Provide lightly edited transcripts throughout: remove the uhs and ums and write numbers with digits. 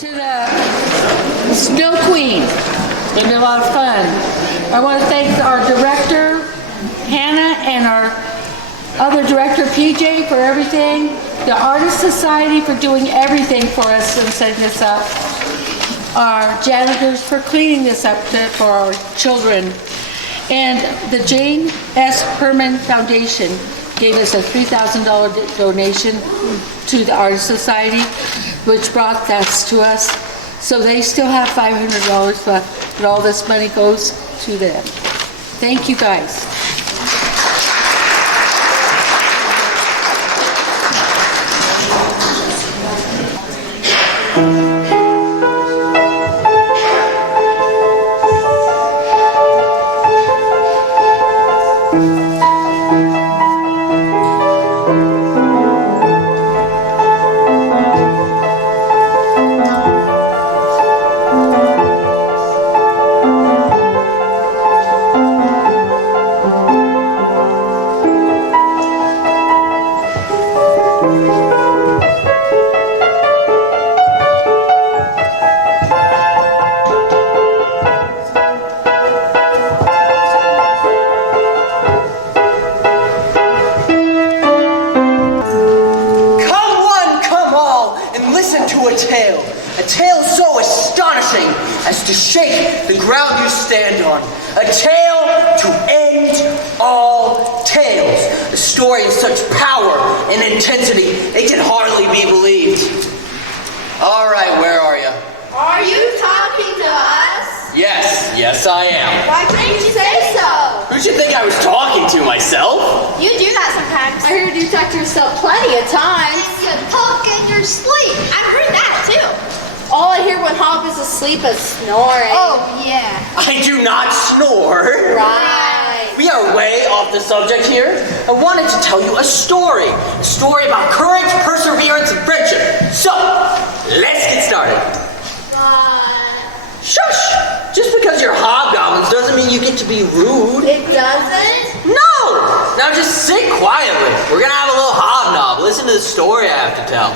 To the Snow Queen. It's been a lot of fun. I want to thank our director, Hannah, and our other director, PJ, for everything. The Artist Society for doing everything for us and setting this up. Our janitors for cleaning this up for our children. And the Jane S. Herman Foundation gave us a $3,000 donation to the Artist Society, which brought that to us. So they still have $500 left, but all this money goes to them. Thank you guys. Sleep is snoring. Oh, yeah. I do not snore. Right. We are way off the subject here. I wanted to tell you a story. A story about courage, perseverance, and friendship. So, let's get started. Shush! Just because you're hobgoblins doesn't mean you get to be rude. It doesn't? No! Now just sit quietly. We're gonna have a little hobnob. Listen to the story I have to tell.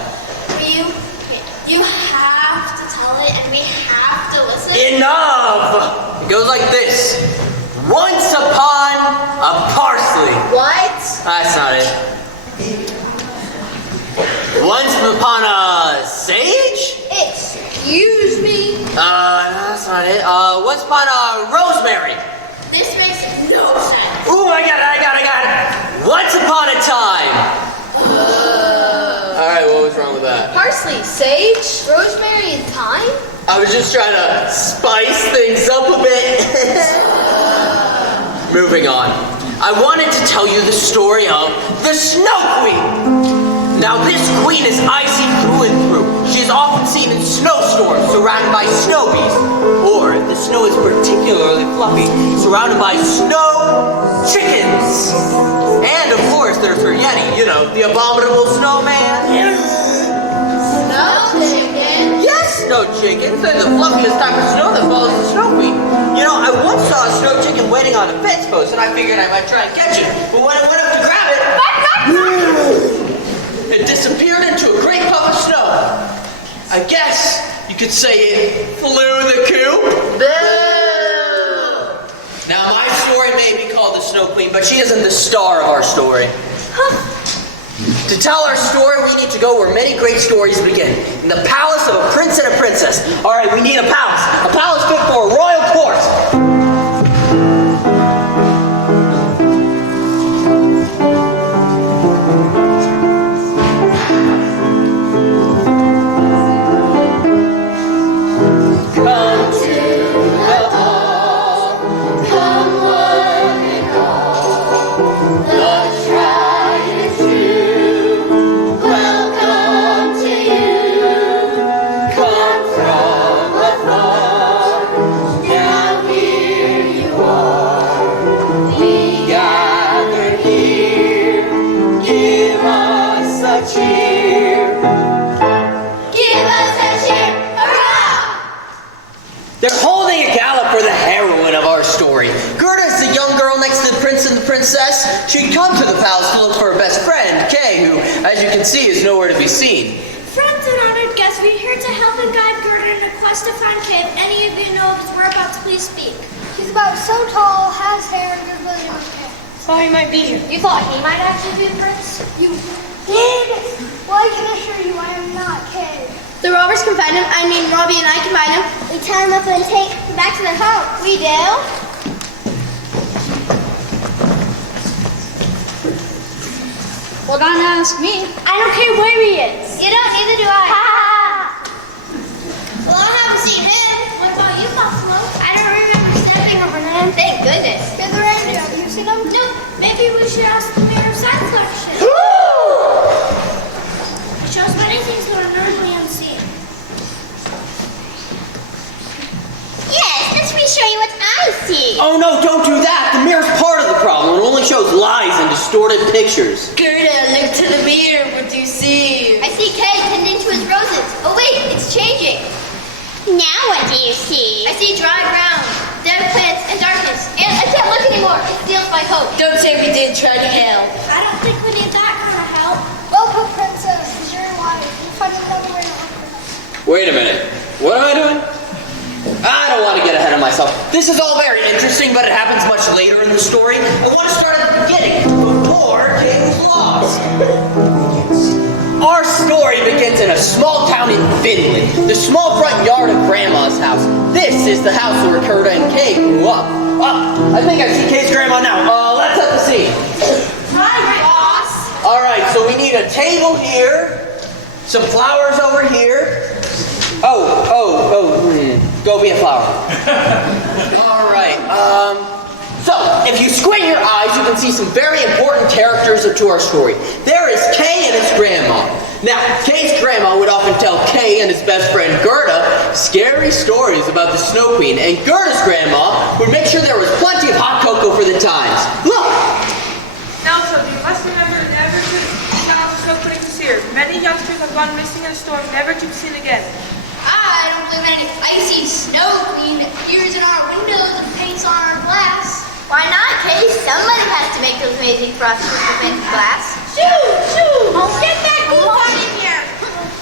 You have to tell it and we have to listen. Enough! It goes like this. Once upon a parsley. What? That's not it. Once upon a sage? Excuse me? That's not it. Once upon a rosemary. This makes no sense. Ooh, I got it. Once upon a time. Alright, what was wrong with that? Parsley, sage, rosemary, and thyme? I was just trying to spice things up a bit. Moving on. I wanted to tell you the story of the Snow Queen. Now this queen is icy through and through. She is often seen in snowstorms surrounded by snow beasts. Or, if the snow is particularly fluffy, surrounded by snow chickens. And of course there's her Yeti, you know, the abominable snowman. Snow chicken? Yes, snow chickens. They're the fluffiest type of snow that follows the Snow Queen. You know, I once saw a snow chicken waiting on a fence post and I figured I might try and catch it. But when I went up to grab it, it disappeared into a great puff of snow. I guess you could say it flew the coop. Boo! Now my story may be called the Snow Queen, but she isn't the star of our story. To tell our story, we need to go where many great stories begin. In the palace of a prince and a princess. Alright, we need a palace. A palace fit for a royal court. She'd come to the palace to look for her best friend, Kay, who, as you can see, is nowhere to be seen. Friends and honored guests guys. We're here to help and guide Gerda in a quest to find Kay. If any of you know of his whereabouts, please speak. He's about so tall, has hair, and good living with hair. So he might be here. You thought he might actually be the prince? You did? Well, I can assure you I am not Kay. The rovers can find him. I mean, Robbie and I can find him. We tie him up and take him back to their home. We do. Well, don't ask me. I don't care where he is. You don't, neither do I. Well, I haven't seen him. What about you, Buffalo? I don't remember stepping over him. Thank goodness. They're the reindeer. Have you seen them? No, maybe we should ask the mayor of science collection. It shows many things that are normally unseen. Yes, let me show you what I see. Oh no, don't do that! The mirror's part of the problem. It only shows lies and distorted pictures. Gerda, look to the mirror. What do you see? I see Kay tending to his roses. Oh wait, it's changing. Now what do you see? I see dry ground, dead plants, and darkness. And I can't look anymore. It steals my hope. Don't say we did try to help. I don't think we need that kind of help. Well put, princess. He's very wise. We'll find another way to look for him. Wait a minute. What am I doing? I don't want to get ahead of myself. This is all very interesting, but it happens much later in the story. I want to start at the beginning, before Kay was lost. Our story begins in a small town in Finland, the small front yard of Grandma's house. This is the house where Gerda and Kay grew up. I think I see Kay's grandma now. Let's set the scene. Hi, boss. All right, so we need a table here, some flowers over here. Go be a flower. All right, so if you squint your eyes, you can see some very important characters to our story. There is Kay and his grandma. Now, Kay's grandma would often tell Kay and his best friend Gerda scary stories about the Snow Queen, and Gerda's grandma would make sure there was plenty of hot cocoa for the times. Look! Now, so you must remember never to allow the snow pudding to sear. Many youngsters have gone missing in a storm, never to be seen again. I don't believe any icy snow queen that appears in our windows and paints on our glass. Why not, Kay? Somebody has to make those amazing frosted with glass. Shoo! Get that goop out in here!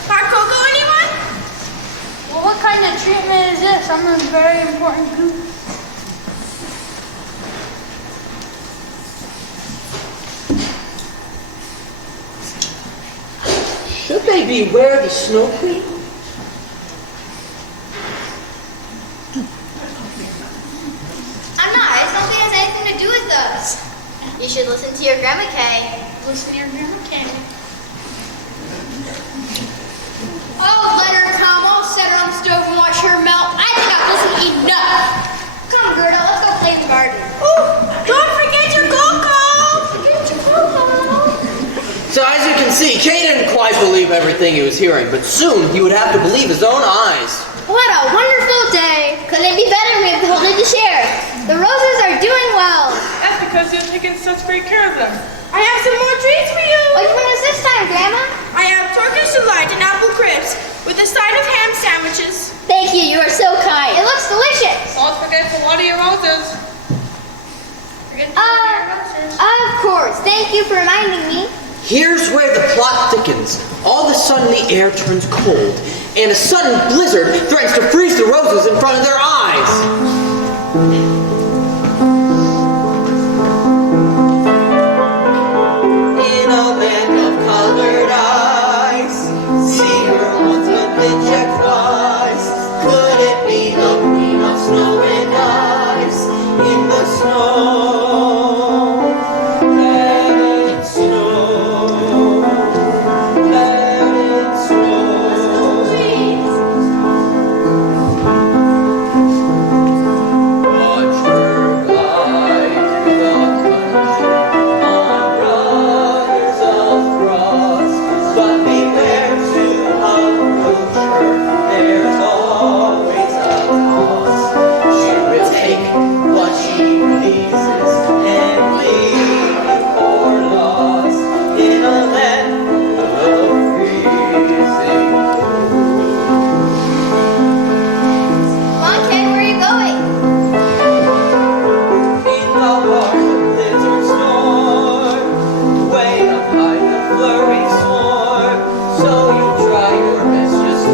Hot cocoa, anyone? Well, what kind of treatment is this? I'm a very important goop. Should they beware the Snow Queen? I'm not. I don't think it has anything to do with us. You should listen to your grandma, Kay. Listen to your grandma, Kay. Oh, let her come. I'll set her on the stove and watch her melt. I think I've listened enough. Come, Gerda, let's go play in the garden. Don't forget your cocoa! So as you can see, Kay didn't quite believe everything he was hearing, but soon he would have to believe his own eyes. What a wonderful day! Couldn't it be better? We have the whole day to share. The roses are doing well. That's because you've taken such great care of them. I have some more treats for you. Which one is this time, Grandma? I have Turkish delight and apple crisps with a side of ham sandwiches. Thank you, you are so kind. It looks delicious. Don't forget to water your roses. Of course. Thank you for reminding me. Here's where the plot thickens. All of a sudden the air turns cold, and a sudden blizzard threatens to freeze the roses in front of their eyes. In a land of colored eyes, see her once a picture twice. Could it be the queen of snow and ice in the snow? Watch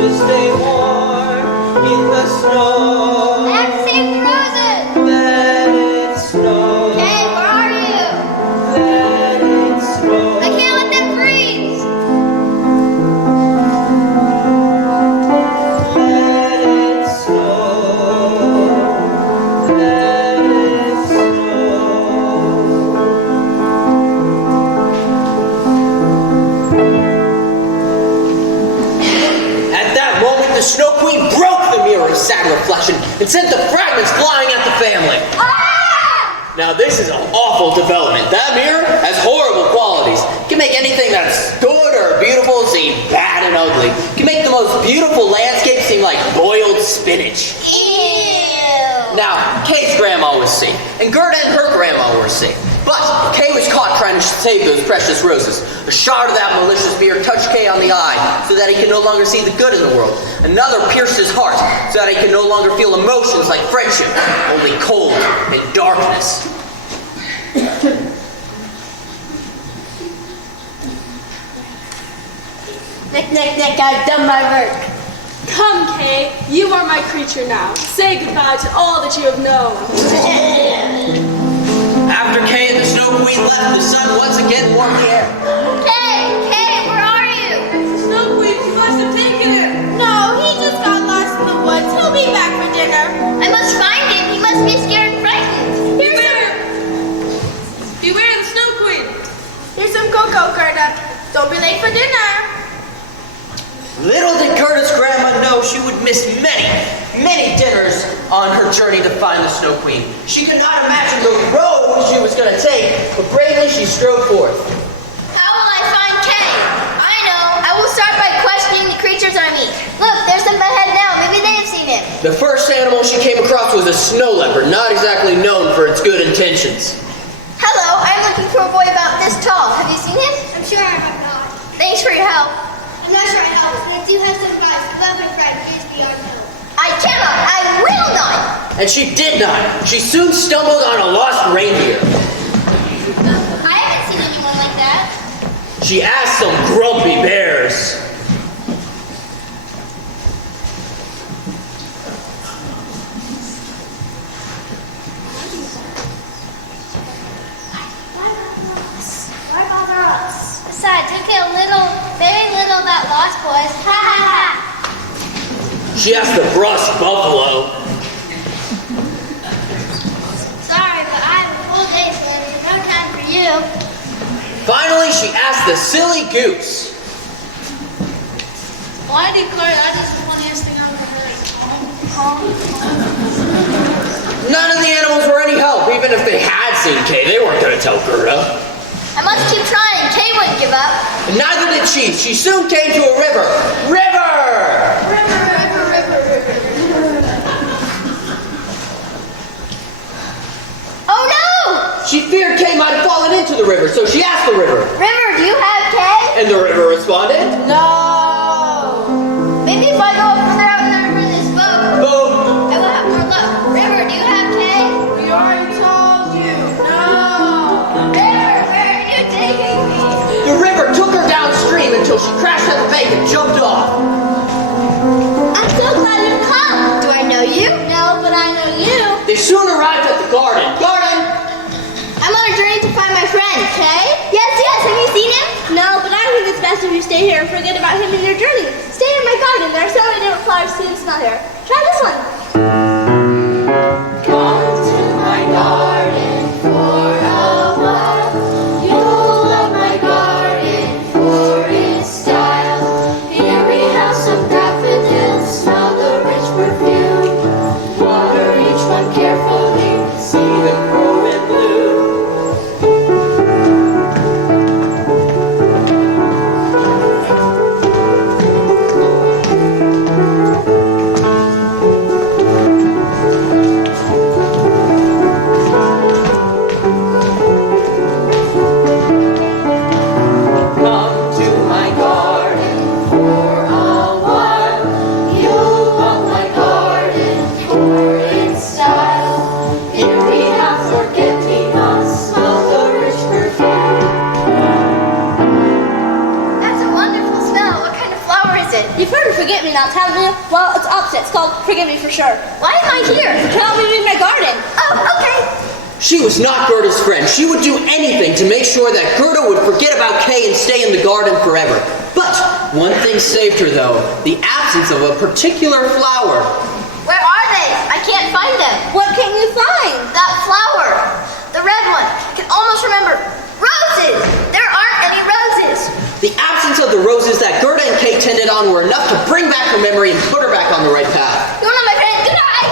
to stay warm in the snow. I have to save the roses. Let it snow. Hey, where are you? Let it snow. I can't let them freeze. Let it snow. Let it snow. At that moment, the Snow Queen broke the mirror of sad reflection and sent the fragments flying at the family. Now this is an awful development. That mirror has horrible qualities. It can make anything that's good or beautiful seem bad and ugly. It can make the most beautiful landscape seem like boiled spinach. Ew. Now, Kay's grandma was sick, and Gerda and her grandma were sick. But Kay was caught trying to save those precious roses. A shard of that malicious beer touched Kay on the eye so that he could no longer see the good in the world. Another pierced his heart so that he could no longer feel emotions like friendship, only cold and darkness. Nick, I've done my work. Come, Kay. You are my creature now. Say goodbye to all that you have known. After Kay and the Snow Queen left, the sun once again warmed the air. Kay, where are you? The Snow Queen, you must have taken him. No, he just got lost in the woods. He'll be back for dinner. I must find him. He must be scared and frightened. Beware the Snow Queen. Here's some cocoa, Gerda. Don't be late for dinner. Little did Gerda's grandma know she would miss many dinners on her journey to find the Snow Queen. She could not imagine the road she was going to take, but bravely she strode forth. How will I find Kay? I know. I will start by questioning the creatures I meet. Look, there's some ahead now. Maybe they have seen him. The first animal she came across was a snow leopard, not exactly known for its good intentions. Hello, I'm looking for a boy about this tall. Have you seen him? I'm sure I have not. Thanks for your help. I'm not sure I have, but I do have some advice. Love and friend, please be on help. I cannot. I will not. And she did not. She soon stumbled on a lost reindeer. I haven't seen anyone like that. She asked some grumpy bears. Why bother us? Besides, you care very little about lost boys. Ha ha ha. She asked the brusque buffalo. Sorry, but I have a full day, so there's no time for you. Finally, she asked the silly goose. Well, I declare that is the funniest thing I've ever heard. None of the animals were any help. Even if they had seen Kay, they weren't going to tell Gerda. I must keep trying. Kay wouldn't give up. And neither did she. She soon came to a river. River! Oh no! She feared Kay might have fallen into the river, so she asked the river. River, do you have Kay? And the river responded, No. Maybe if I go further out in the river in this boat, "Boat." I will have more luck. River, do you have Kay? We already told you. No. River, where are you taking me? The river took her downstream until she crashed at the bank and jumped off. I'm so glad you've come. Do I know you? No, but I know you. They soon arrived at the garden. I'm on a journey to find my friend, Kay. Yes. Have you seen him? No, but I think it's best if you stay here and forget about him in your journey. Stay in my garden. There are so many different flowers to smell here. Try this one. Come to my garden for a while. You'll love my garden for its style. Here we have some daffodils, smell the rich perfume. Water each one carefully, see them grow and bloom. opposite? You've heard of forget-me-nots, haven't you? Well, it's opposite. It's called forgive me for sure. Why am I here? To help me in my garden. Oh, okay. She was not Gerda's friend. She would do anything to make sure that Gerda would forget about Kay and stay in the garden forever. But one thing saved her, though, the absence of a particular flower. Where are they? I can't find them. What can you find? That flower. The red one. I can almost remember. Roses! There aren't any roses. The absence of the roses that Gerda and Kay tended on were enough to bring back her memory and put her back on the right path. You're not my friend. Good night.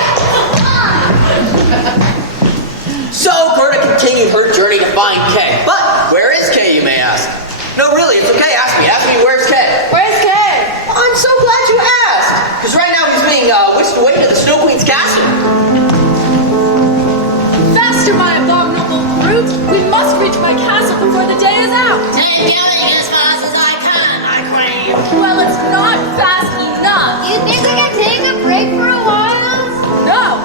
So Gerda continued her journey to find Kay. But where is Kay, you may ask? No, really, it's okay. Ask me, where's Kay? Where's Kay? Well, I'm so glad you asked. Because right now he's being whisked away to the Snow Queen's castle. Faster, my abominable brute! We must reach my castle before the day is out! I'm going as fast as I can, my queen. Well, it's not fast enough! You think we can take a break for a while? No!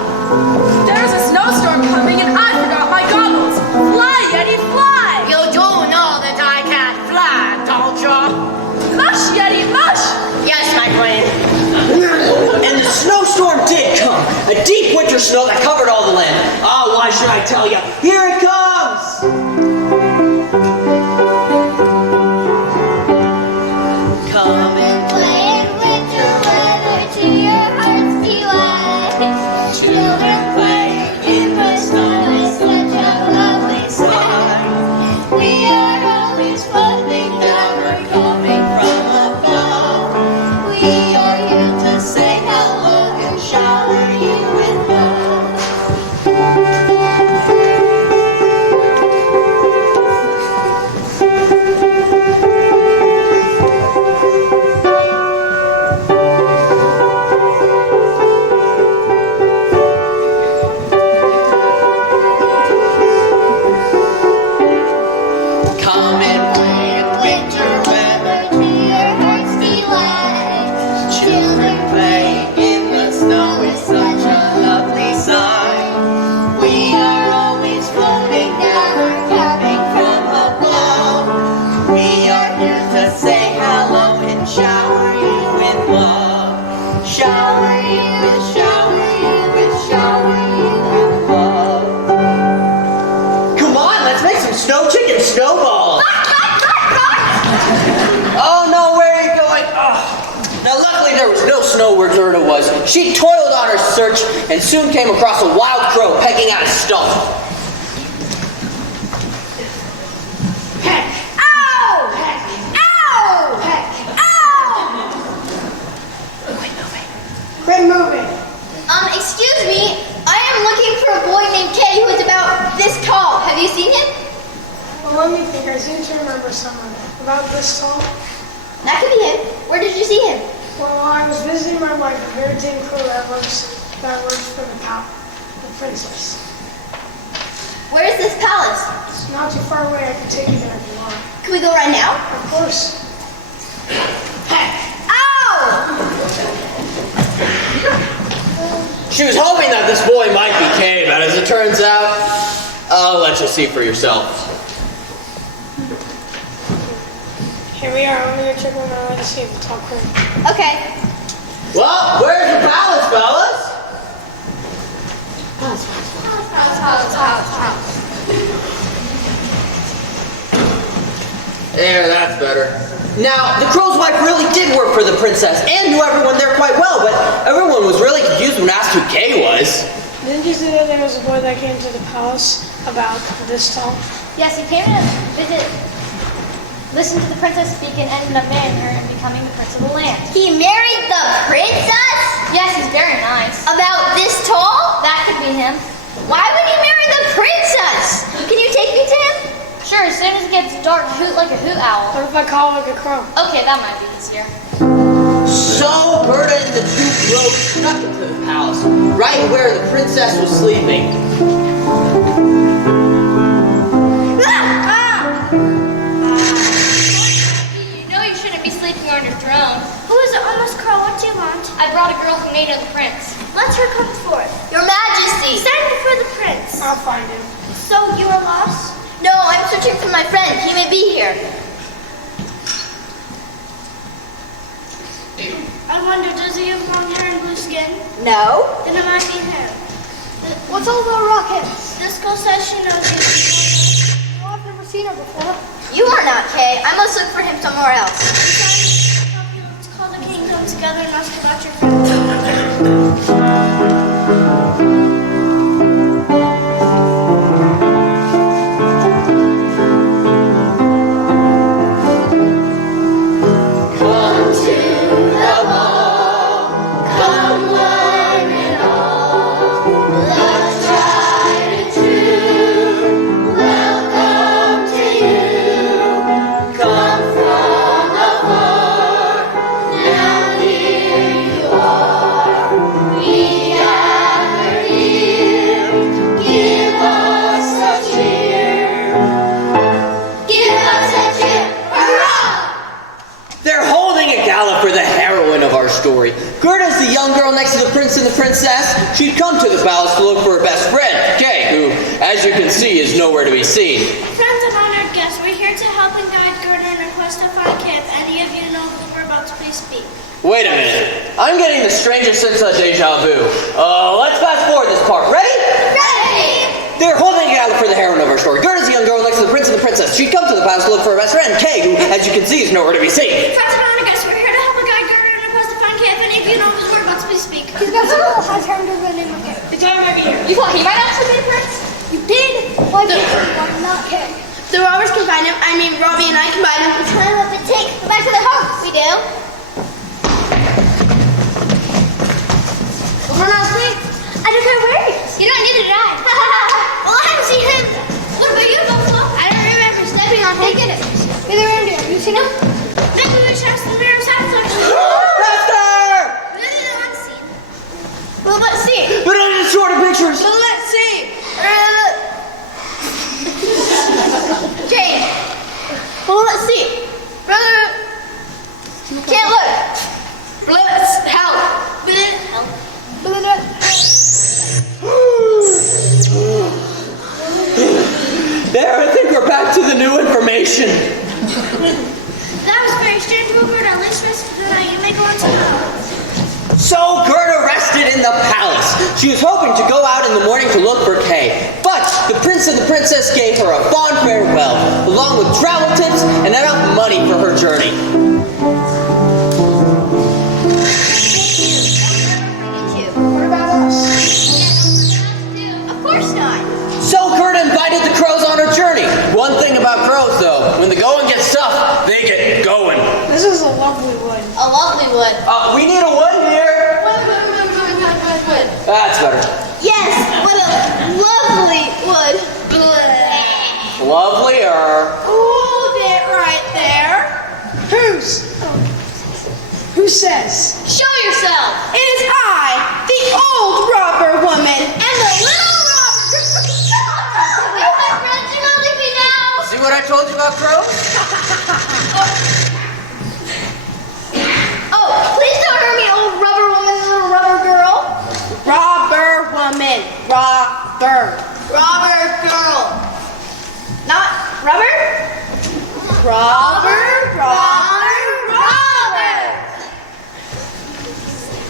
There's a snowstorm coming and I forgot my goggles! Fly, Yeti, fly! You do know that I can't fly, don't you? Mush, Yeti, mush! Yes, my queen. And the snowstorm did come. A deep winter snow that covered all the land. Oh, why should I tell you? Here it comes! Come and Play in winter weather to your heart's delight. Children play in the snow is such a lovely sight. We are always floating down, we're coming from above. We are here to say hello and shower you with love. Come and play in winter weather. To your heart's delight. Children play in the snow is such a lovely sight. We are always floating down, we're coming from above. We are here to say hello and shower you with love. Shower you and shower you and shower you with love. Come on, let's make some snow chicken snowballs. Oh no, where are you going? Oh. Now luckily there was no snow where Gerda was. She toiled on her search and soon came across a wild crow pecking at a stump. Quit moving. Excuse me. I am looking for a boy named Kay who is about this tall. Have you seen him? Well, let me think. I seem to remember someone about this tall. That could be him. Where did you see him? Well, I was visiting my wife, a very tame crew that works for the princess. Where is this palace? It's not too far away. I can take you there if you want. Can we go right now? Of course. She was hoping that this boy might be Kay, but as it turns out, I'll let you see for yourself. Here we are. I'm going to check on my way to see the tall crew. Okay. Well, where's your palace, fellas? There, that's better. Now, the crow's wife really did work for the princess and knew everyone there quite well, but everyone was really confused when asked who Kay was. Didn't you say that there was a boy that came to the palace about this tall? Yes, he came to visit, listen to the princess speak, and ended up marrying her and becoming the prince of the land. He married the princess? Yes, he's very nice. About this tall? That could be him. Why would he marry the princess? Can you take me to him? Sure, as soon as it gets dark, hoot like a hoot owl. What if I call like a crow? Okay, that might be easier. So, Gerda and the two rode snuck into the palace, right where the princess was sleeping. You know you shouldn't be sleeping on your throne. Who is it, almost crow? What do you want? I brought a girl who made her the prince. Let her come forth. Your Majesty. Send for the prince. I'll find him. So you are lost? No, I'm searching for my friend. He may be here. I wonder, does he have long hair and blue skin? No. Then it might be him. What's all the rockets? This girl says she knows him. Well, I've never seen her before. You are not Kay. I must look for him somewhere else. It's called the Kingdom Together and ask about your friends. Story. Gerda's the young girl next to the prince and the princess. She'd come to the palace to look for her best friend, Kay, who, as you can see, is nowhere to be seen. Friends and honored guests, we're here to help and guide Gerda in her quest to find Kay. If any of you know who we're about to please speak. Wait a minute. I'm getting the strangest sense of deja vu. Let's fast forward this part. Ready? Ready! They're holding a gala for the heroine of our story. Gerda's the young girl next to the prince and the princess. She'd come to the palace to look for her best friend, Kay, who, as you can see, is nowhere to be seen. Friends and honored guests, we're here to help and guide Gerda in her quest to find Kay. If any of you know who we're about to please speak. He's got some little high term to the name of Kay. The time might be here. You thought he might actually be a prince? You did? Why did you not Kay? The robbers can find him. I mean, Robbie and I can find him. Time up and take them back to their homes. We do. We're not free. I don't know where he is. You don't need to die. Well, I haven't seen him. What about you, Buffalo? I don't remember stepping on him. Neither of you. Have you seen him? Maybe we should ask the mayor's house. Well, let's see. But I just short of pictures. Well, let's see. Okay. Well, let's see. Can't look. Let's help. There, I think we're back to the new information. That was very strange, Rupert. At least rest of the night. You may go on to know. So Gerda rested in the palace. She was hoping to go out in the morning to look for Kay. But the prince and the princess gave her a fond farewell, along with travel tips and enough money for her journey. What about us? Of course not. So Gerda invited the crows on her journey. One thing about crows, though, when the going gets tough, they get going. This is a lovely wood. A lovely wood. We need a wood here. Wood. That's better. Yes, what a lovely wood. Lovelier. Hold it right there. Who says? Show yourself. It is I, the old robber woman, And the little robber. You're my friends. You're gonna leave me now. See what I told you about crows? Oh, please don't hurt me, old rubber woman, little rubber girl. robber woman, robber girl, not rubber. Robber.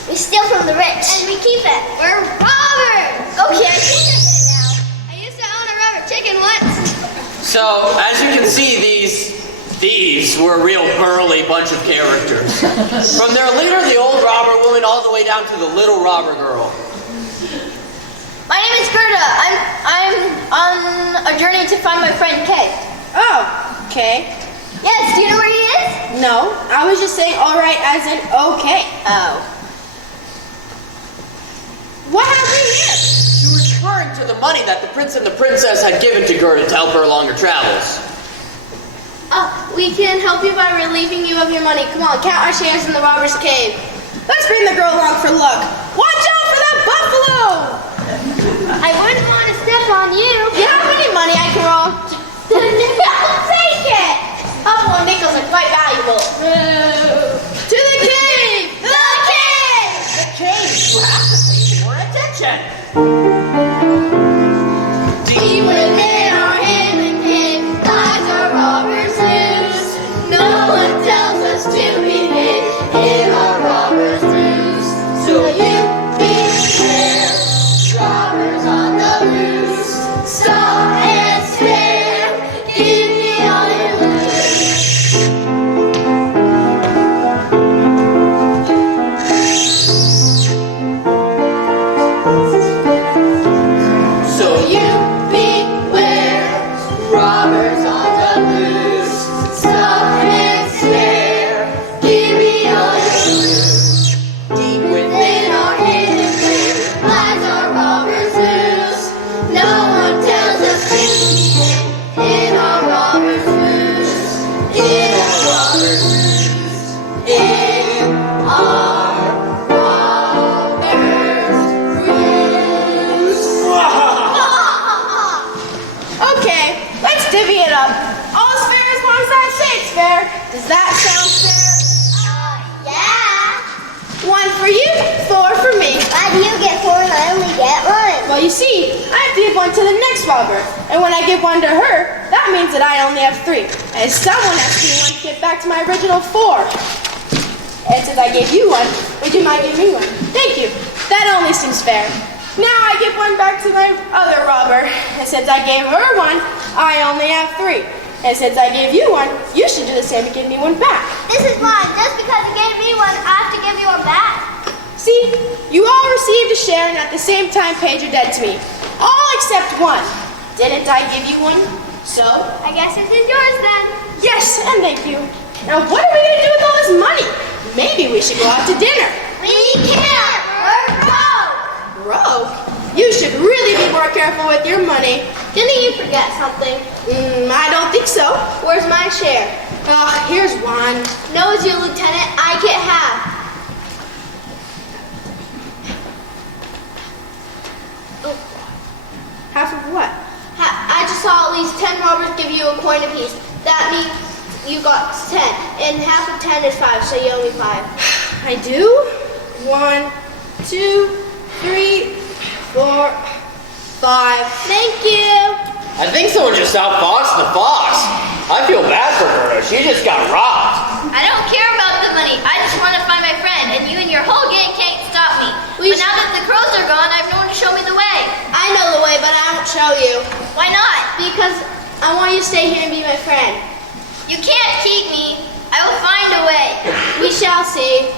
We steal from the rich. And we keep it. We're robbers. Okay, I think I get it now. I used to own a rubber chicken once. So, as you can see, these thieves were a real burly bunch of characters. From their leader, the old robber woman, all the way down to the little robber girl. My name is Gerda. I'm on a journey to find my friend Kay. Oh, okay. Yes, do you know where he is? No, I was just saying all right as in okay. Oh. What happened here? She was referring to the money that the prince and the princess had given to Gerda to help her along her travels. We can help you by relieving you of your money. Come on, count our shares in the robber's cave. Let's bring the girl along for luck. Watch out for that buffalo! I wouldn't want to step on you. You have any money I can roll? I'll take it. Buffalo nickels are quite valuable. To the cave! The cave! The cave! More attention! Deep within our hidden cave lies our robber's news. No one tells us to be hid in our Well, you see, I have to give one to the next robber. And when I give one to her, that means that I only have 3. And someone has to be one to get back to my original 4. And since I gave you one, would you mind giving me one? Thank you. That only seems fair. Now I give one back to my other robber. And since I gave her one, I only have 3. And since I gave you one, you should do the same and give me one back. This is mine. Just because you gave me one, I have to give you one back. See, you all received a share and at the same time paid your debt to me. All except one. Didn't I give you one? So? I guess it's yours then. Yes, and thank you. Now what are we going to do with all this money? Maybe we should go out to dinner. We can't. We're broke. Broke? You should really be more careful with your money. Didn't you forget something? I don't think so. Where's my share? Here's one. No, it's you, Lieutenant. I get half. Half of what? I just saw at least 10 robbers give you a coin apiece. That means you got 10. And half of 10 is 5, so you owe me 5. I do? 1, 2, 3, 4, 5. Thank you. I think someone just outfoxed the fox. I feel bad for her. She just got robbed. I don't care about the money. I just want to find my friend, and you and your whole gang can't stop me. But now that the crows are gone, I have no one to show me the way. I know the way, but I won't show you. Why not? Because I want you to stay here and be my friend. You can't keep me. I will find a way. We shall see.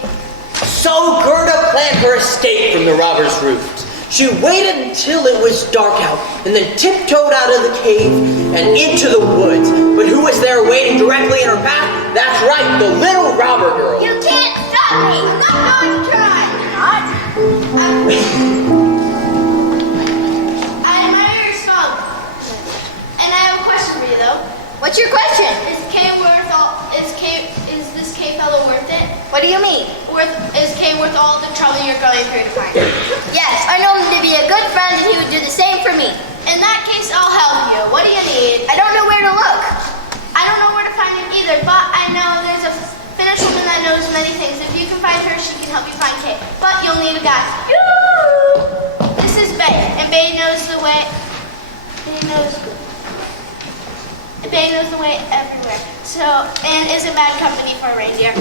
So Gerda planned her escape from the robber's roof. She waited until it was dark out and then tiptoed out of the cave and into the woods. But who was there waiting directly in her path? That's right, the little robber girl. You can't stop me. I'm not going to try. Not? I admire your song. And I have a question for you, though. What's your question? Is this cave fellow worth it? What do you mean? Is Kay worth all the trouble you're going through to find him? Yes, I know him to be a good friend, and he would do the same for me. In that case, I'll help you. What do you need? I don't know where to look. I don't know where to find him either, but I know there's a Finnish woman that knows many things. If you can find her, she can help you find Kay. But you'll need a guide. This is Bay, and Bay knows the way. Bay knows the way everywhere. So, and isn't bad company for a reindeer.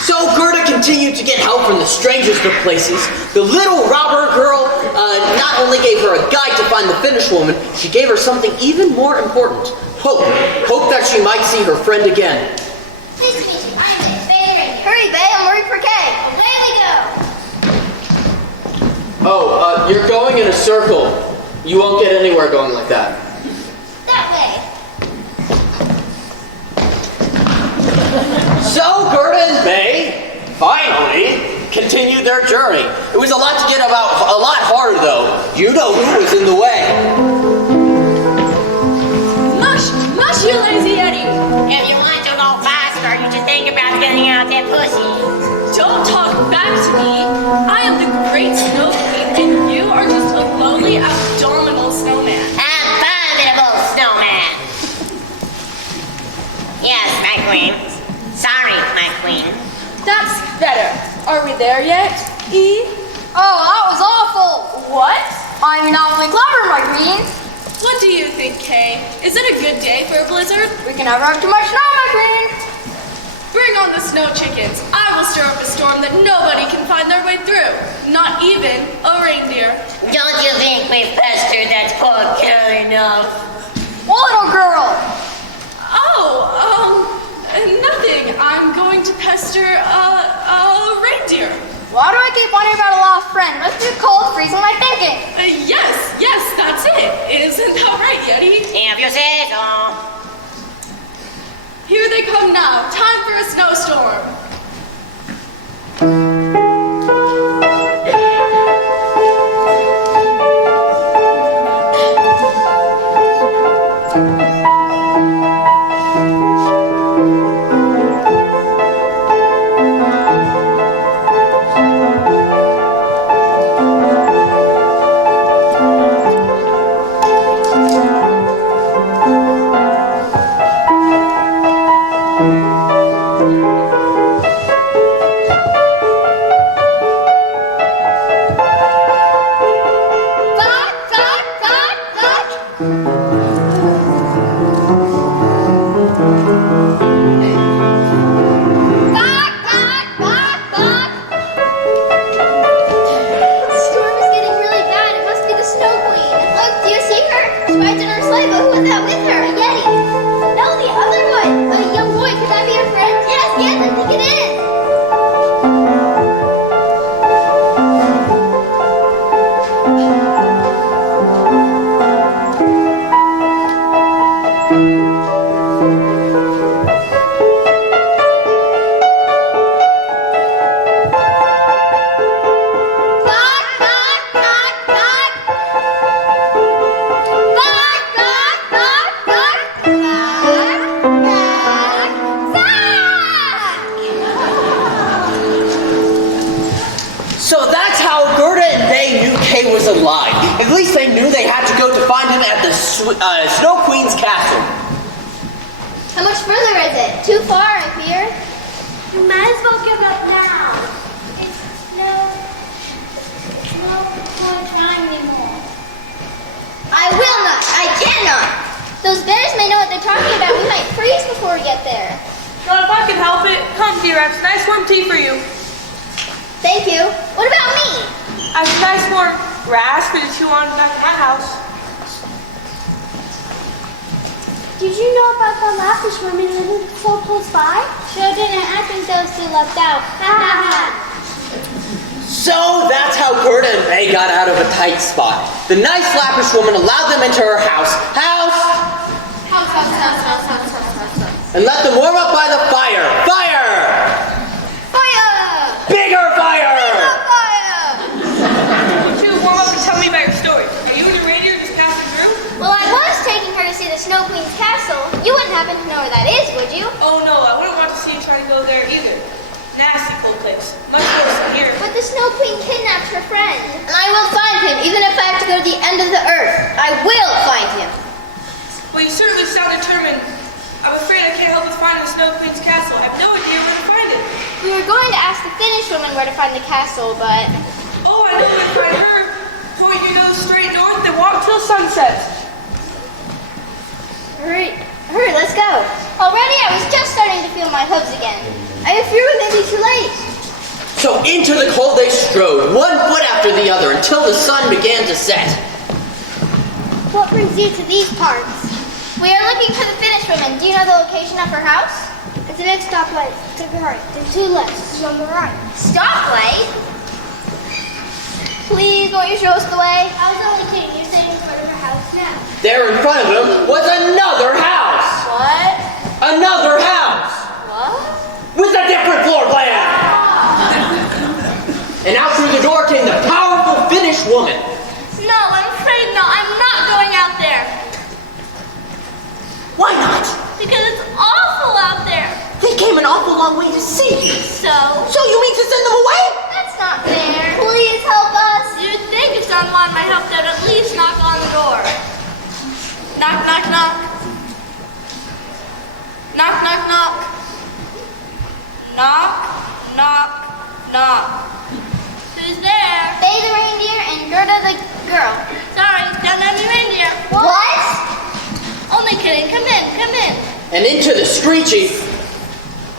So Gerda continued to get help from the strangest of places. The little robber girl not only gave her a guide to find the Finnish woman, she gave her something even more important. Hope. Hope that she might see her friend again. Please meet me. I'm Bay Reindeer. Hurry, Bay. I'm worried for Kay. Away we go. Oh, you're going in a circle. You won't get anywhere going like that. That way. So Gerda and Bay finally continued their journey. It was a lot harder though. You know who was in the way. Mush, you lazy Yeti! If you want to go faster, you should think about getting out that pussy. Don't talk back to me. I am the great snow queen, and you are just a lowly, abdominal snowman. Abominable snowman. Yes, my queen. Sorry, my queen. That's better. Are we there yet, E? Oh, that was awful. What? I'm awfully clever, my queen. What do you think, Kay? Is it a good day for a blizzard? We can never have too much snow, my queen. Bring on the snow chickens. I will stir up a storm that nobody can find their way through. Not even a reindeer. Don't you think we've pestered that poor girl enough? Well, little girl. Nothing. I'm going to pester a reindeer. Why do I keep wondering about a lost friend? It must be cold, freezing my thinking. Yes, that's it. Isn't that right, Yeti? If you say so. Here they come now. Time for a snowstorm. had to go to find him at the Snow Queen's castle. How much further is it? Too far, I fear. You might as well give up now. It's no point trying anymore. I will not. I cannot. Those bears may know what they're talking about. We might freeze before we get there. Well, if I can help it, come, T-Rex. Nice warm tea for you. Thank you. What about me? I have nice warm grass for you to chew on back at my house. Did you know about the Lappish women living so close by? Sure didn't. I think those two left out. So that's how Gerda and May got out of a tight spot. The nice Lappish woman allowed them into her house. And let them warm up by the fire. Fire! Bigger fire! Would you warm up and tell me about your story? Are you and your reindeer just passing through? Well, I was taking her to see the Snow Queen's castle. You wouldn't happen to know where that is, would you? Oh no, I wouldn't want to see you try to go there either. Nasty cold place. Much worse than here. But the Snow Queen kidnapped her friend. And I will find him, even if I have to go to the end of the earth. I will find him. Well, you certainly sound determined. I'm afraid I can't help with finding the Snow Queen's castle. I have no idea where to find it. We were going to ask the Finnish woman where to find the castle, but... Oh, I know where to find her. Point your nose straight north and walk till sunset. Hurry, let's go. Already I was just starting to feel my hooves again. I fear we may be too late. So into the cold they strode, one foot after the other, until the sun began to set. What brings you to these parts? We are looking for the Finnish woman. Do you know the location of her house? It's the next stoplight. To the right. Then 2 lefts. On the right. Stoplight? Please, won't you show us the way? I was only kidding. You're staying in front of her house now. There in front of him was another house. What? Another house. What? With a different floor plan. And out through the door came the powerful Finnish woman. No, I'm afraid not. I'm not going out there. Why not? Because it's awful out there. They came an awful long way to see you. So you mean to send them away? That's not fair. Please help us. you'd think if someone wanted my help, they'd at least knock on the door. Knock, knock, knock. Knock, knock, knock. Knock, knock, knock. Who's there? Bay the reindeer and Gerda the girl. Sorry, don't have any reindeer. What? Only kidding. Come in, come in. And into the screechy,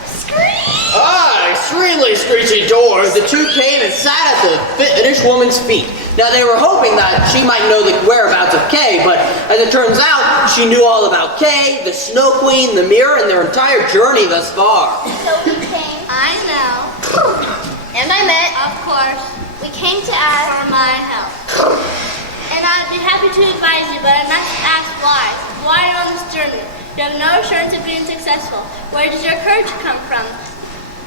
Scream! extremely screechy door, the two came and sat at the Finnish woman's feet. Now they were hoping that she might know the whereabouts of Kay, but as it turns out, she knew all about Kay, the Snow Queen, the mirror, and their entire journey thus far. So we came. I know. And I met. Of course. We came to ask. For my help. And I'd be happy to advise you, but I must ask why. Why are you on this journey? You have no assurance of being successful. Where does your courage come from?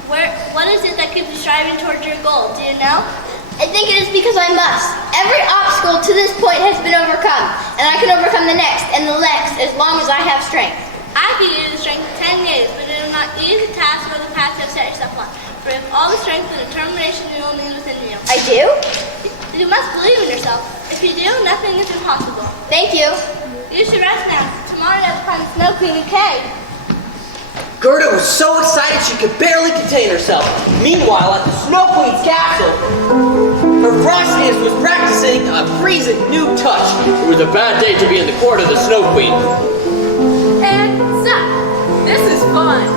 What is it that keeps you striving towards your goal? Do you know? I think it is because I must. Every obstacle to this point has been overcome, and I can overcome the next and the next as long as I have strength. I could use the strength of 10 years, but it is not easy task or the path you have set yourself on. For you have all the strength and determination you will need within you. I do? You must believe in yourself. If you do, nothing is impossible. Thank you. You should rest now. Tomorrow you have to find the Snow Queen and Kay. Gerda was so excited she could barely contain herself. Meanwhile, at the Snow Queen's castle, her frostiness was practicing a freezing new touch. It was a bad day to be in the court of the Snow Queen. And suck. This is fun.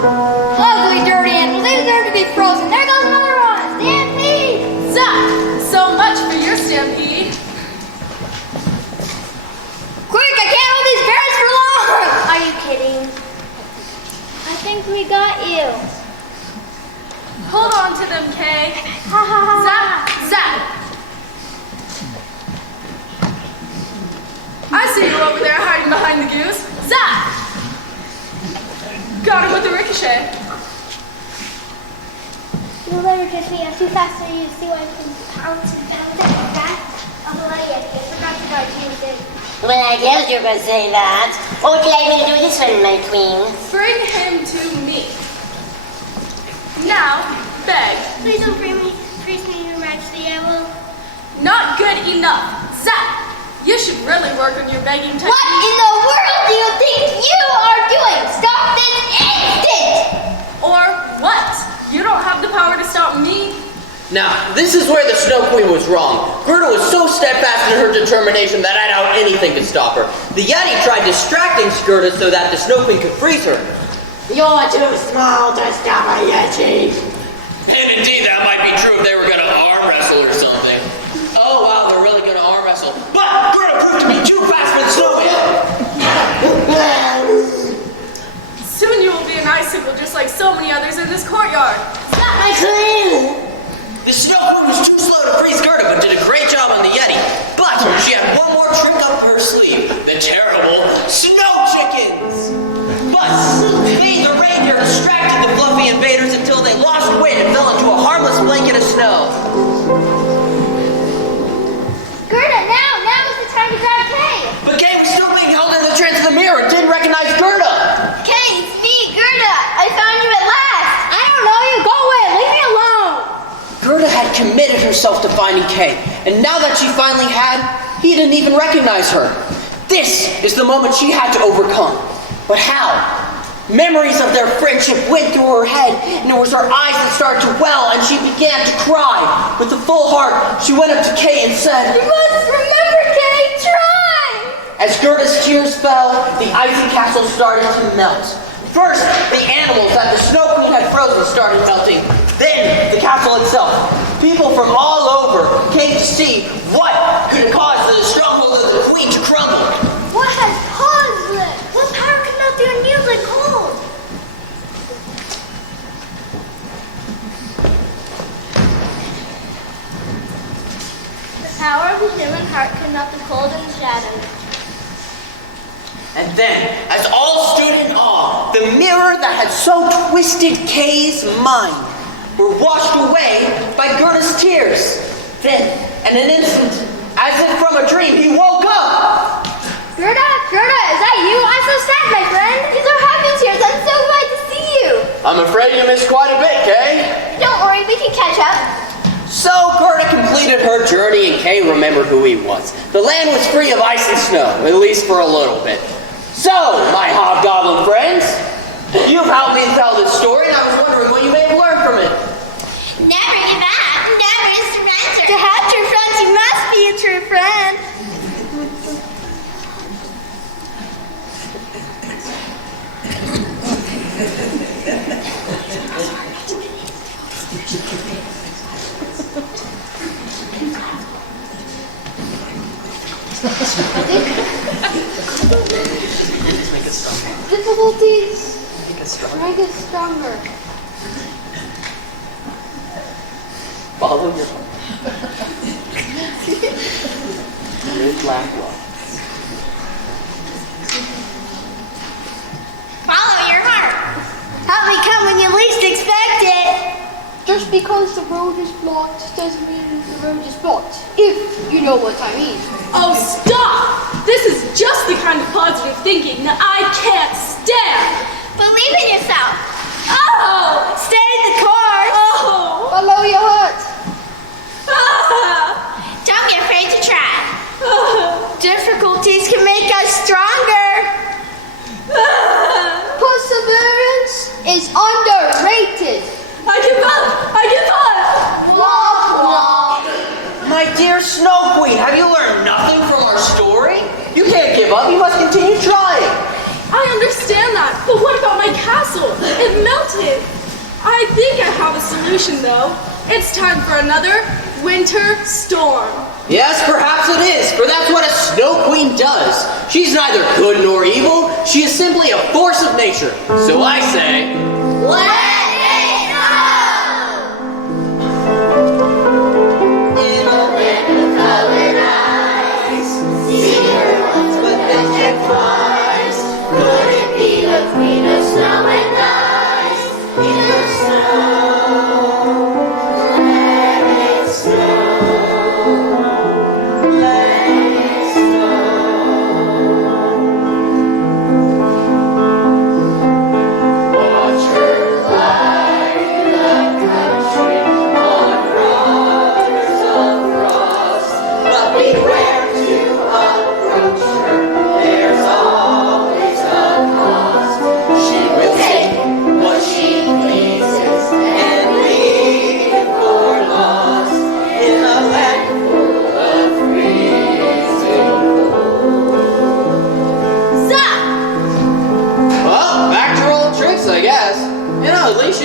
Ugly, dirty animals. They deserve to be frozen. There goes another one. Stampede. Suck. So much for your stampede. Quick, I can't hold these bears for long. Are you kidding? I think we got you. Hold on to them, Kay. Ha ha ha. Zap, zap. I see you over there hiding behind the goose. Zap. Got him with the ricochet. You'll never catch me. I'm too fast for you to see why I can pounce and bounce and back. I'm a lady. I forgot to guard you today. Well, I guess you could say that. What would you like me to do this one, my queen? Bring him to me. Now, beg. Please don't freeze me, Your Majesty. I will. Not good enough. Zap. You should really work on your begging technique. What in the world do you think you are doing? Stop this instant! Or what? You don't have the power to stop me. Now, this is where the Snow Queen was wrong. Gerda was so steadfast in her determination that I doubt anything could stop her. The Yeti tried distracting Gerda so that the Snow Queen could freeze her. You're too small to stop a Yeti. And indeed, that might be true if they were going to arm wrestle or something. Oh, wow, they're really going to arm wrestle. But Gerda proved to be too fast for the snowman. Soon you will be an icicle just like so many others in this courtyard. Stop my queen! The Snow Queen was too slow to freeze Gerda, but did a great job on the Yeti. But she had one more trick up her sleeve. The terrible snow chickens. But the reindeer distracted the fluffy invaders until they lost weight and fell into a harmless blanket of snow. Gerda, now is the time to grab Kay. But Kay was still being held in the trance of the mirror and didn't recognize Gerda. Kay, it's me, Gerda. I found you at last. I don't know you. Go away. Leave me alone. Gerda had committed herself to finding Kay, and now that she finally had, he didn't even recognize her. This is the moment she had to overcome. But how? Memories of their friendship went through her head, and it was her eyes that started to well, and she began to cry. With a full heart, she went up to Kay and said, You must remember, Kay. Try. As Gerda's tears fell, the icy castle started to melt. First, the animals that the Snow Queen had frozen started melting. Then, the castle itself. People from all over came to see what could cause the stronghold of the Queen to crumble. What has caused this? What power could melt the unyielding cold? The power of the human heart could melt the cold and the shadows. And then, as all stood in awe, the mirror that had so twisted Kay's mind were washed away by Gerda's tears. Then, in an instant, as if from a dream, he woke up. Gerda, is that you? I'm so sad, my friend. These are happy tears. I'm so glad to see you. I'm afraid you missed quite a bit, Kay. Don't worry, we can catch up. So Gerda completed her journey, and Kay remembered who he was. The land was free of ice and snow, at least for a little bit. So, my hobgoblin friends, you've helped me tell this story, and I was wondering what you may have learned from it. Never give up. Never surrender. To have true friends, you must be a true friend. Difficulties. Make it stronger. Follow your heart. Red, black, white. Follow your heart. Help me come when you least expect it. Just because the road is blocked doesn't mean the road is blocked. If you know what I mean. Oh, stop! This is just the kind of positive thinking that I can't stand. Believe in yourself. Oh! Stay the course. Oh! Follow your heart. Ah! Don't be afraid to try. Difficulties can make us stronger. Perseverance is underrated. I give up! I give up! Womp womp. My dear Snow Queen, have you learned nothing from our story? You can't give up, you must continue trying. I understand that, but what about my castle? It melted. I think I have a solution, though. It's time for another winter storm. Yes, perhaps it is, for that's what a Snow Queen does. She's neither good nor evil, she is simply a force of nature. So I say, Let it In a land of colored eyes, see her once, but then she flies. Could it be the queen of snow and ice? In the snow, let it snow. Let it snow. Watch her fly.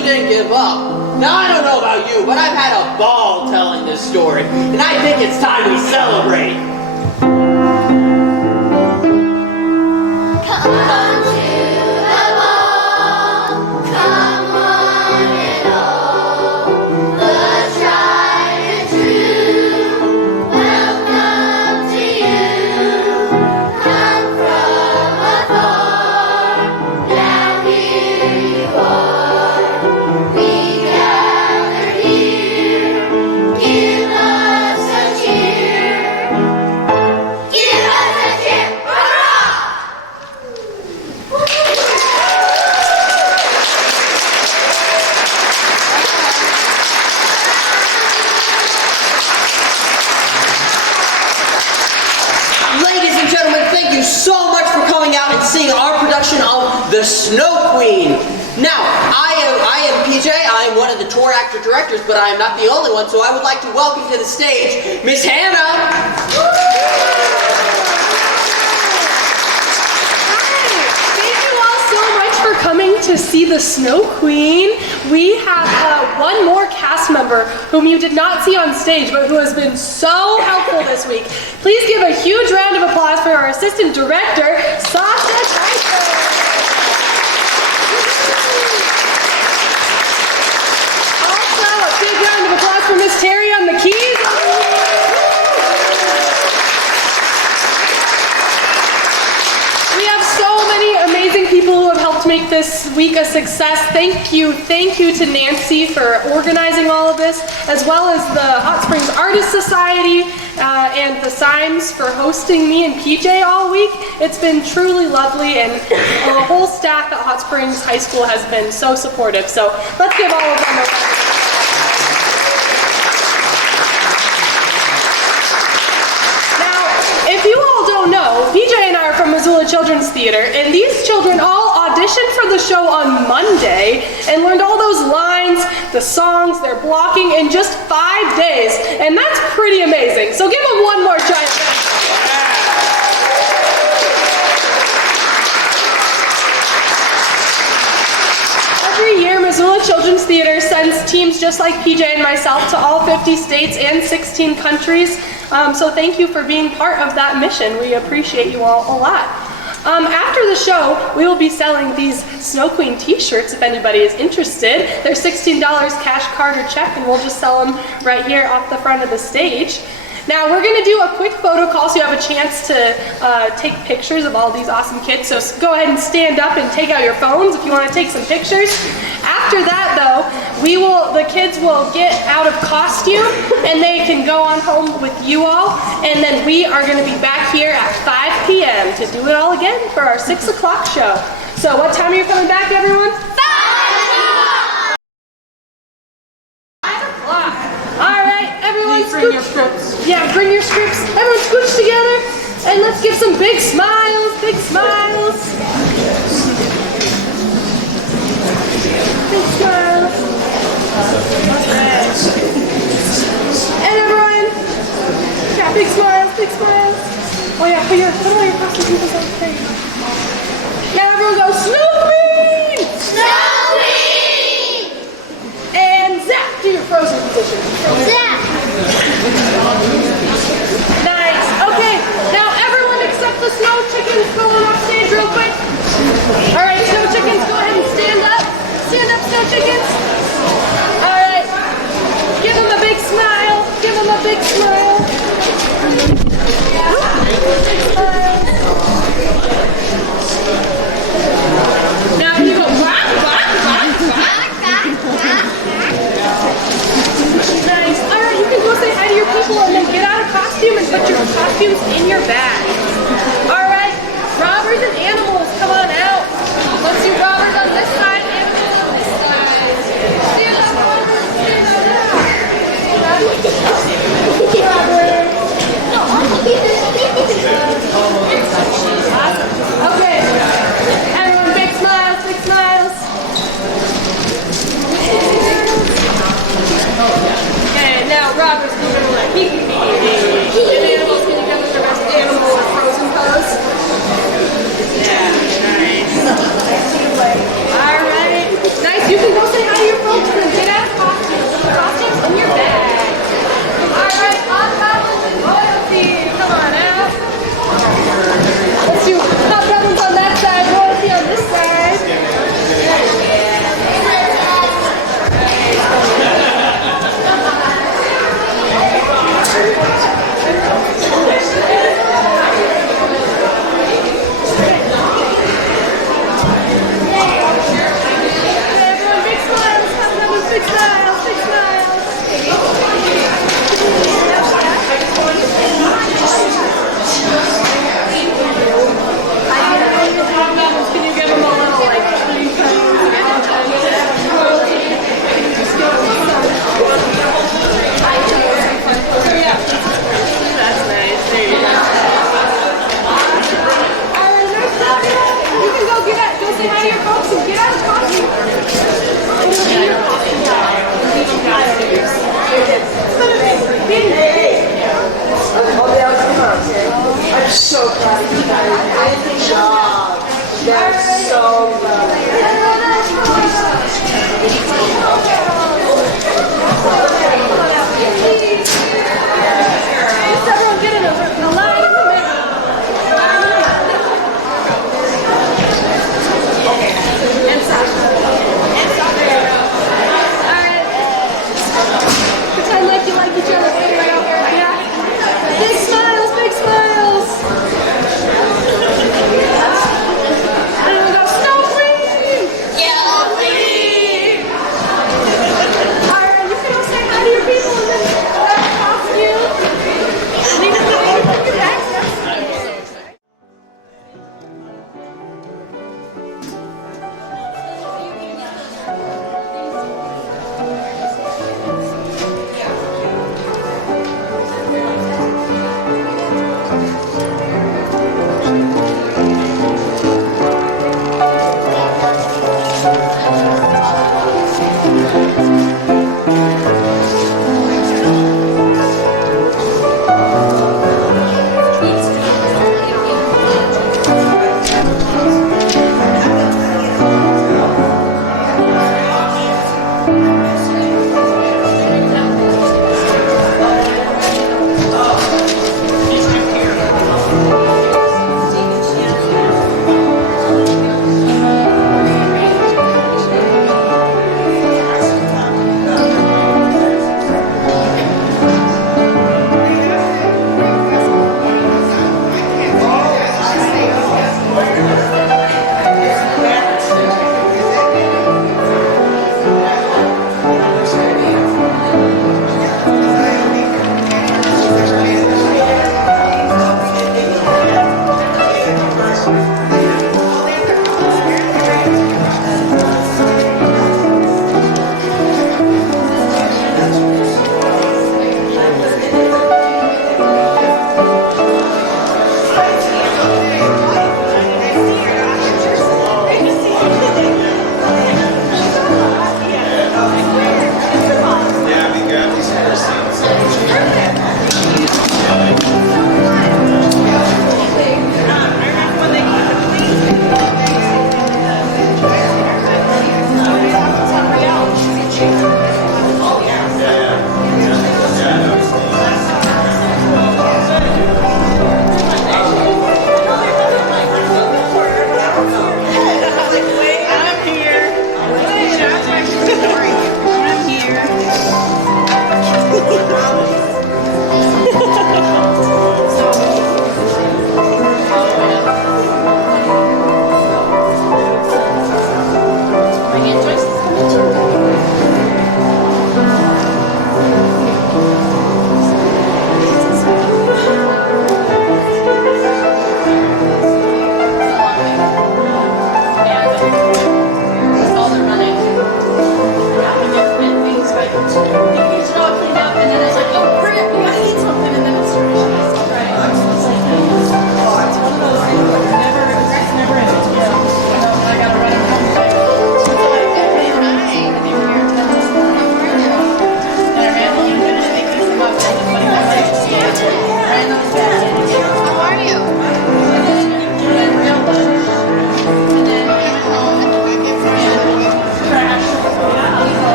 you didn't give up. Now, I don't know about you, but I've had a ball telling this story, and I think it's time we celebrate. Come to the ball, come on and all, the tried and true, welcome to you. Come from afar, now here you are, we gather here, give us a cheer, hurrah! Ladies and gentlemen, thank you so much for coming out and seeing our production of The Snow Queen. Now, I am PJ. I am one of the tour actor directors, but I am not the only one, so I would like to welcome to the stage Miss Hannah. Thank you all so much for coming to see the Snow Queen. We have one more cast member whom you did not see on stage, but who has been so helpful this week. Please give a huge round of applause for our assistant director, Sophia. Also, a big round of applause for Miss Terry on the keys. We have so many amazing people who have helped make this week a success. Thank you to Nancy for organizing all of this, as well as the Hot Springs Artist Society and the Symes for hosting me and PJ all week. It's been truly lovely, and the whole staff at Hot Springs High School has been so supportive. So let's give all of them a round of applause. If you all don't know, PJ and I are from Missoula Children's Theater, and these children all auditioned for the show on Monday and learned all those lines, the songs, their blocking in just 5 days, and that's pretty amazing. So give them one more giant round. Every year, Missoula Children's Theater sends teams just like PJ and myself to all 50 states and 16 countries. So thank you for being part of that mission. We appreciate you all a lot. After the show, we will be selling these Snow Queen t-shirts if anybody is interested. They're $16 cash, card, or check, and we'll just sell them right here off the front of the stage. Now, we're going to do a quick photo call so you have a chance to take pictures of all these awesome kids. So go ahead and stand up and take out your phones if you want to take some pictures. After that, though, the kids will get out of costume and they can go on home with you all. And then we are going to be back here at 5 p.m. to do it all again for our 6 o'clock show. So what time are you coming back, everyone? 5 o'clock. All right, everyone. Bring your scripts. Yeah, bring your scripts. Everyone scooch together and let's give some big smiles, big smiles. Big smiles. Okay. And everyone, yeah, big smiles, big smiles. Oh yeah, put all your costumes on the stage. Now everyone go, Snow Queen! Snow Queen! And Zach, do your frozen position. Zach! Nice. Okay, now everyone except the snow chickens going off stage real quick. All right, snow chickens, go ahead and stand up. Stand up, snow chickens. All right. Give them a big smile. Give them a big smile. Big smile. Now you go quack, quack, quack, quack. Nice. All right, you can go say hi to your people and then get out of costume and put your costumes in your bag. All right, robbers and animals, come on out. Let's see robbers on this side, animals on this side. Stand up, robbers, stand up. Okay, everyone, big smiles, big smiles. Okay, now robbers moving on. And animals, can you come with the best animal or frozen pose? Yeah, nice. fix that!